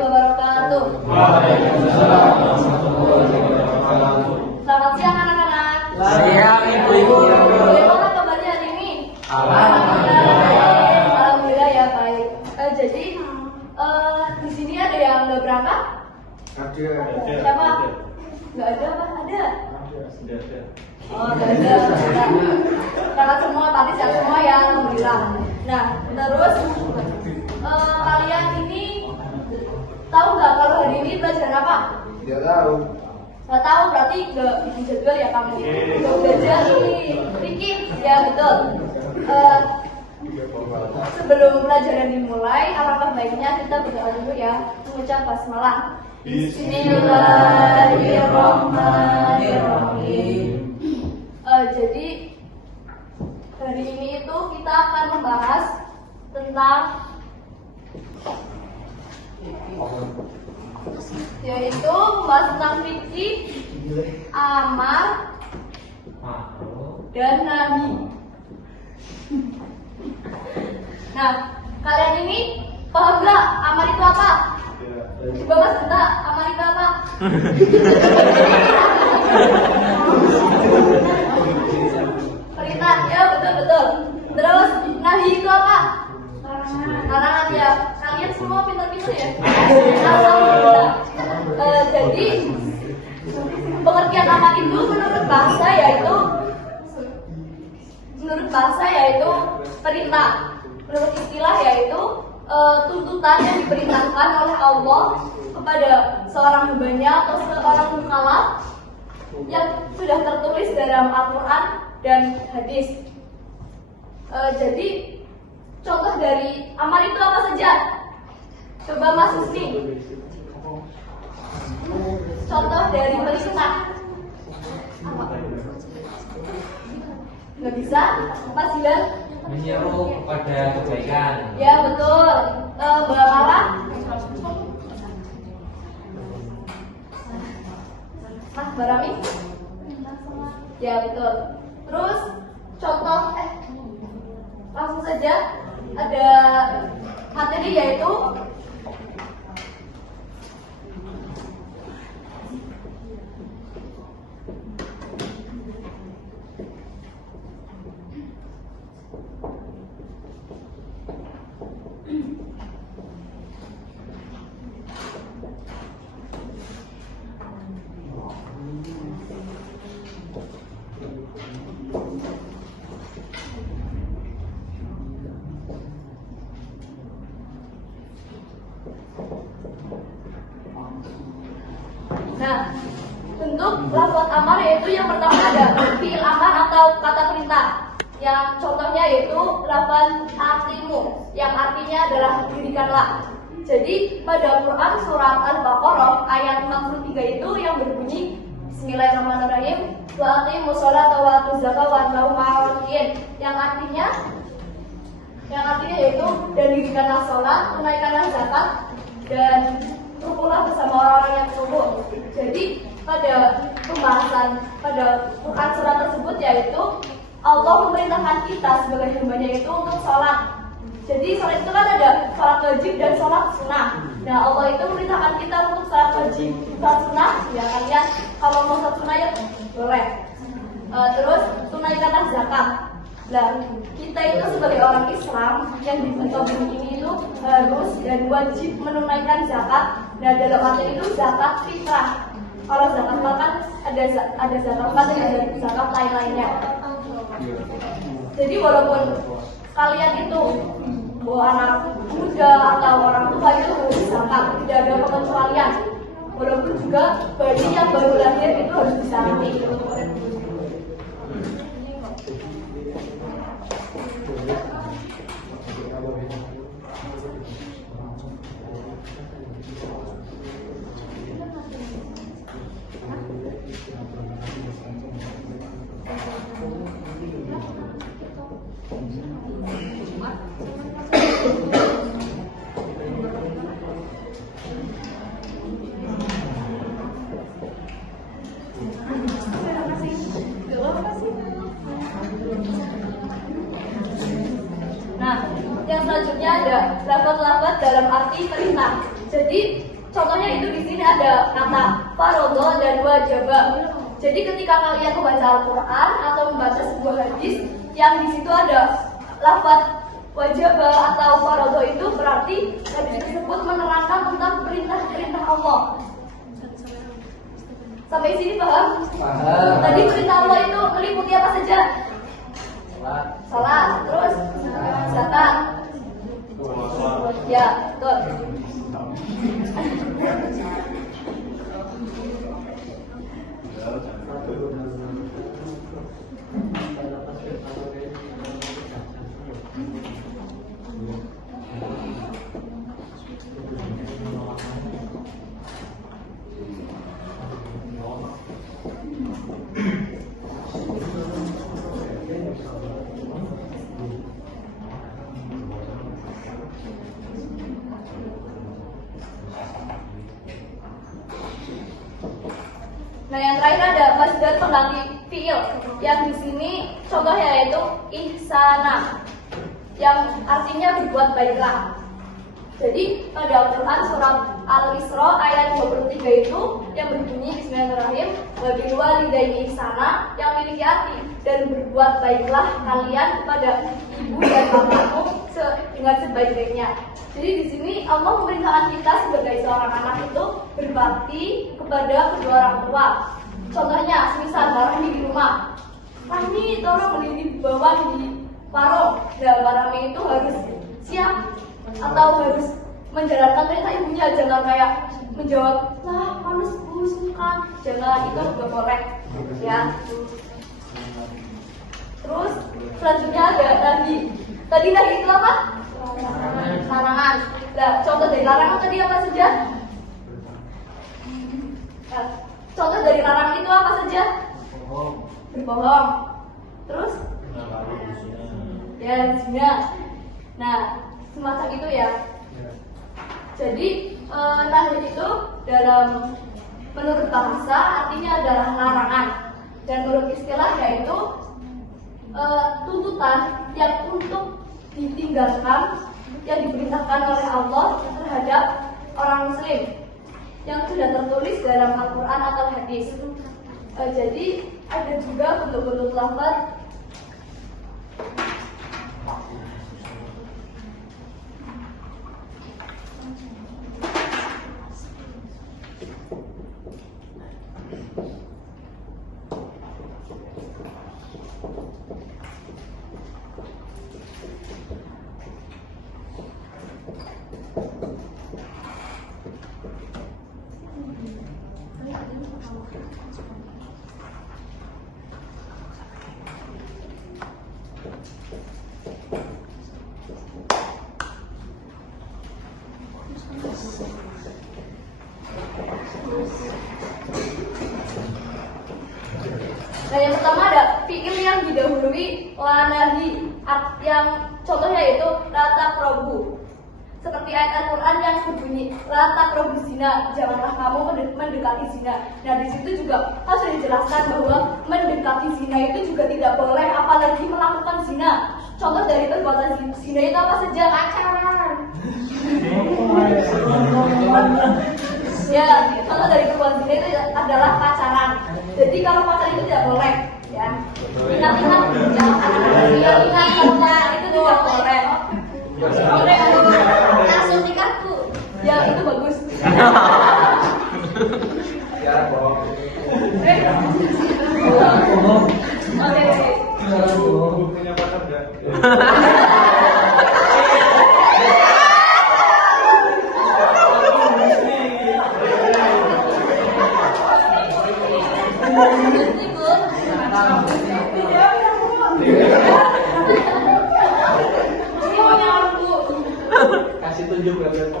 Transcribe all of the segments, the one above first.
warahmatullahi wabarakatuh. Waalaikumsalam warahmatullahi wabarakatuh. Selamat siang anak-anak. Siang Ibu. Bagaimana kabarnya hari ini? Alhamdulillah ya baik. Jadi di sini ada yang nggak berangkat? Ada. Siapa? Nggak ada apa? Ada. Sudah ada. Oh, nggak ada. Berangkat semua, tadi siap semua ya, alhamdulillah. Nah, terus kalian ini tahu nggak kalau hari ini pelajaran apa? Tidak tahu. Nggak tahu, berarti nggak bikin jadwal ya kamu? Nggak belajar ini, Riki, ya betul. Sebelum pelajaran dimulai, alangkah baiknya kita berdoa dulu ya, mengucap basmalah. Bismillahirrahmanirrahim. Jadi hari ini itu kita akan membahas tentang yaitu membahas tentang fikih, amar, dan nahi. Nah, kalian ini paham nggak amar itu apa? Coba Mas Benta, amar itu apa? Perintah, ya betul. Terus nahi itu apa? Larangan ya. Kalian semua pintar-pintar ya. Alhamdulillah. Jadi pengertian amar itu menurut bahasa yaitu perintah. Menurut istilah yaitu tuntutan yang diperintahkan oleh Allah kepada seorang hambanya atau seorang mukallaf yang sudah tertulis dalam Al-Quran dan hadis. Jadi contoh dari amar itu apa saja? Coba Mas Husni. Contoh dari perintah. Nggak bisa? Mas Hilal? Menyuruh kepada kebaikan. Ya betul. Mbak Mara? Mas Barami? Ya betul. Terus contoh langsung saja ada materi yaitu nah, bentuk lafaz amar yaitu yang pertama ada fi'il amar atau kata perintah. Yang contohnya yaitu lafaz atimu yang artinya adalah dirikanlah. Jadi pada Quran surat Al-Baqarah ayat 43 itu yang berbunyi Bismillahirrahmanirrahim wa aqimus sholata wa atuz zakata wa antum ma'rufin, yang artinya yaitu dan dirikanlah sholat, tunaikanlah zakat, dan rukunlah bersama orang-orang yang rukun. Jadi pada pembahasan pada Quran surat tersebut yaitu Allah memerintahkan kita sebagai hambanya itu untuk sholat. Jadi sholat itu kan ada sholat wajib dan sholat sunnah. Nah, Allah itu memerintahkan kita untuk sholat wajib, sholat sunnah. Ya kalian kalau mau sholat sunnah ya boleh. Terus tunaikanlah zakat. Nah, kita itu sebagai orang Islam yang di muka bumi ini itu harus dan wajib menunaikan zakat. Nah, dalam materi itu zakat fitrah. Kalau zakat mal kan ada zakat mal dan ada zakat lain-lainnya. Jadi walaupun kalian itu anak muda atau orang tua itu harus zakat, tidak ada pengecualian. Walaupun juga bayi yang baru lahir itu harus disakati. Terima kasih. dalam arti perintah. Jadi contohnya itu di sini ada kata farodho dan wajaba. Jadi ketika kalian membaca Al-Quran atau membaca sebuah hadis yang di situ ada lafaz wajaba atau farodho, itu berarti hadis tersebut menerangkan tentang perintah-perintah Allah. Sampai sini paham? Paham. Tadi perintah Allah itu meliputi apa saja? Salat, terus zakat. Ya, betul. Nah, yang terakhir ada masdar pengganti fiil, yang di sini contohnya yaitu ihsana, yang artinya berbuat baiklah. Jadi pada Al-Quran surat Al-Isra ayat 23 itu yang berbunyi bismillahirrahmanirrahim, wa bil walidaini ihsana, yang memiliki arti dan berbuat baiklah kalian kepada ibu dan bapakmu dengan sebaik-baiknya. Jadi di sini Allah memerintahkan kita sebagai seorang anak itu berbakti kepada kedua orang tua. Contohnya, misal Barami di rumah, Rami tolong beli bawang di warung. Nah, Barami itu harus siap atau harus menjalankan perintah ibunya, jangan kayak menjawab, lah panas bu, sungkan. Jangan, itu juga boleh, ya. Terus selanjutnya ada tadi itu apa? Larangan. Nah, contoh dari larangan tadi apa saja? Nah, contoh dari larangan itu apa saja? Berbohong. Terus? Ya, zina. Nah, semacam itu ya. Jadi, nahi itu dalam menurut bahasa artinya adalah larangan, dan menurut istilah yaitu tuntutan yang untuk ditinggalkan, yang diperintahkan oleh Allah terhadap orang muslim yang sudah tertulis dalam Al-Quran atau hadis. Jadi ada juga bentuk-bentuk lafaz Nah, yang pertama ada fiil yang didahului lanahi, yang contohnya yaitu la taqrabu. Seperti ayat Al-Quran yang berbunyi la taqrabu zina, janganlah kamu mendekati zina. Nah, di situ juga harus dijelaskan bahwa mendekati zina itu juga tidak boleh, apalagi melakukan zina. Contoh dari perbuatan zina itu apa saja? Pacaran. Ya, contoh dari perbuatan zina itu adalah pacaran. Jadi kalau pacaran itu tidak boleh, ya. Ingat-ingat, ingat itu tidak boleh. Langsung nikah tuh, ya itu bagus. Ya, bohong. Punya pacar enggak? Kasih tunjuk berapa?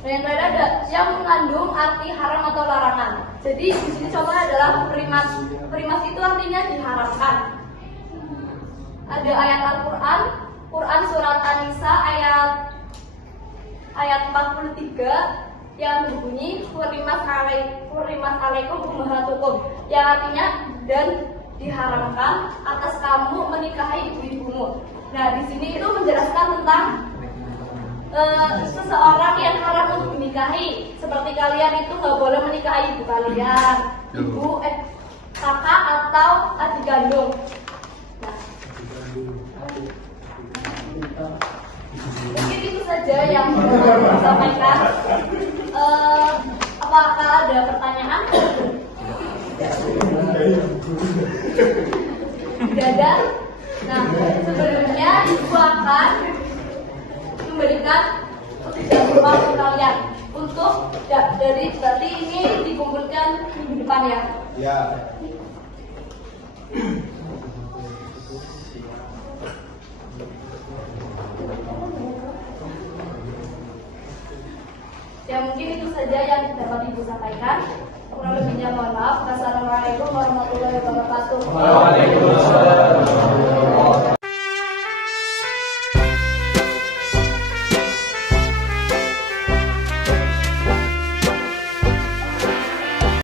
Yang terakhir ada yang mengandung arti haram atau larangan. Jadi di sini contohnya adalah primas. Primas itu artinya diharamkan. Ada ayat Al-Quran, Quran surat An-Nisa ayat 43 yang berbunyi Hurrimat alaikum ummahatukum, yang artinya dan diharamkan atas kamu menikahi ibu-ibumu. Nah, di sini itu menjelaskan tentang seseorang yang haram untuk dinikahi. Seperti kalian itu nggak boleh menikahi ibu kalian, kakak atau adik kandung. Nah, mungkin itu saja yang saya sampaikan. Apakah ada pertanyaan? Tidak ada. Nah, sebelumnya ibu akan memberikan uang ke kalian untuk dari berarti ini dikumpulkan minggu depan ya. Ya. Ya mungkin itu saja yang dapat ibu sampaikan. Kurang lebihnya mohon maaf. Wassalamualaikum warahmatullahi wabarakatuh. Waalaikumsalam.